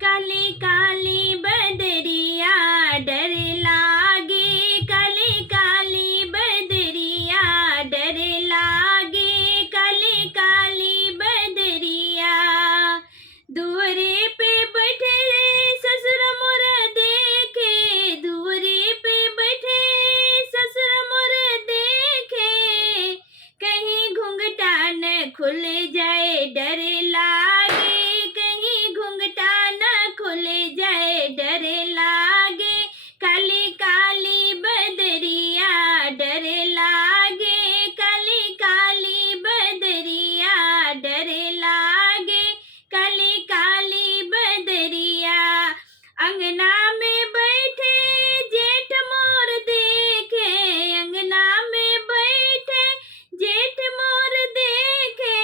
काली काली बदरिया डर लागे, काली काली बदरिया डर लागे, काली काली बदरिया। दुअरे पे बैठे ससुर मोर देखे, दुअरे पे बैठे ससुर मोर देखे, कहीं घूंघटा न खुल जाए डर लागे, कहीं घूंघटा न खुल जाए डर लागे, काली काली बदरिया डर लागे, काली काली बदरिया डर लागे, काली काली बदरिया। अंगना में बैठे जेठ मोर देखे, अंगना में बैठे जेठ मोर देखे,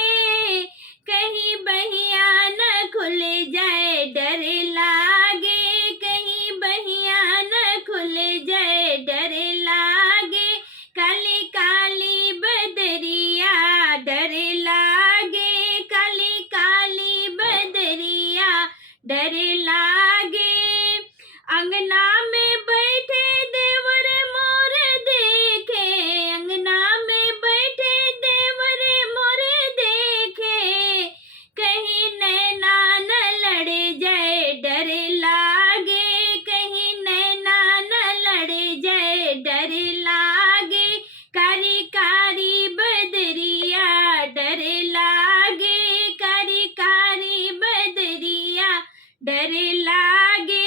कहीं बहिया न खुल जाए डर लागे, कहीं बहिया न खुल जाए डर लागे, काली काली बदरिया डर लागे, काली काली बदरिया डर लागे। अंगना में बैठे देवर मोर देखे, अंगना में बैठे देवर मोर देखे, कहीं नैना न लड़ जाए डर लागे, कहीं नैना न लड़ जाए डर लागे, कारी कारी बदरिया डर लागे, कारी कारी बदरिया डर लागे।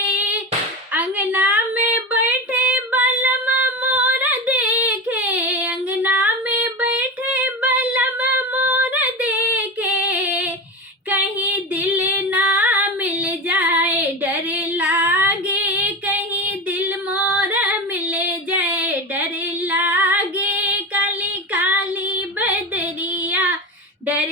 अंगना में बैठे बलम मोर देखे, अंगना में बैठे बलम मोर देखे, कहीं दिल ना मिल जाए डर लागे, कहीं दिल मोर मिल जाए डर लागे, काली काली बदरिया डर